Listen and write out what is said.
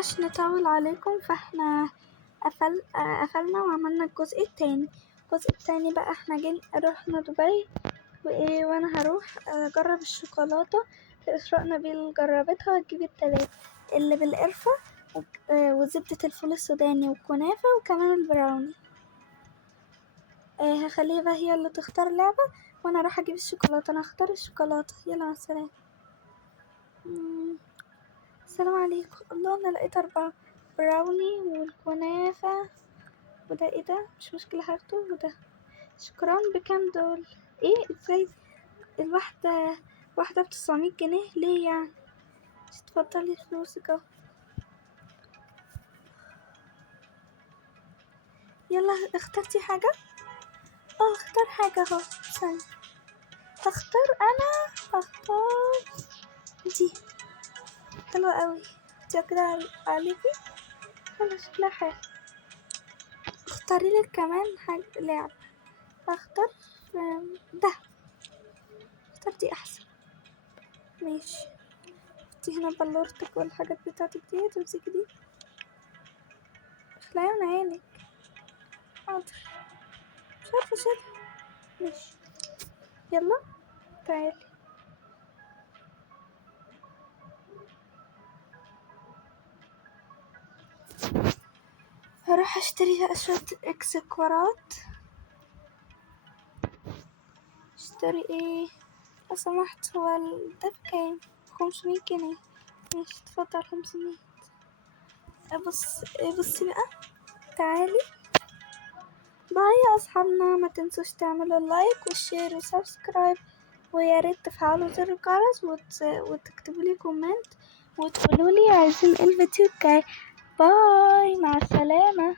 مقلناش نطول عليكم، فاحنا قفلنا وعملنا الجزء التاني. بقى احنا رحنا دبي وانا هروح اجرب الشوكولاتة اللي اسراء نبيل جربتها، وتجيب التلاتة اللي بالقرفة وزبدة الفول السوداني والكنافة وكمان البراوني. هخليها بقى هي اللي تختار لعبة، وانا راح اجيب الشوكولاتة. انا هختار الشوكولاتة. يلا مع السلامة. السلام عليكم. الله، انا لقيت 4 براوني والكنافة، وده ايه ده؟ مش مشكلة هاخده. وده شكرا. بكام دول؟ ايه ازاي واحدة ب900 جنيه ليه يعني؟ اتفضلي فلوسك اهو. يلا اخترتي حاجة؟ اختار حاجة اهو. ثانية هختار دي حلوة قوي. دي كده عليكي. حلوة شكلها حلو. اختاري لك كمان حاجة لعبة. اختار ده. اختار دي احسن. ماشي. حطي هنا بلورتك والحاجات بتاعتك دي. تمسكي دي اخلعي من عينك. حاضر. مش عارفة اشيلها. ماشي. يلا تعالي. هروح اشتري بقى شوية اكسسوارات. اشتري ايه لو سمحت؟ هو ده بكام؟ 500 جنيه. ماشي اتفضل 500. بصي بقى. تعالي. باي يا اصحابنا، ما تنسوش تعملوا اللايك والشير وسبسكرايب، ويا ريت تفعلوا زر الجرس وتكتبوا لي كومنت وتقولوا لي عايزين ايه الفيديو الجاي. باي، مع السلامة.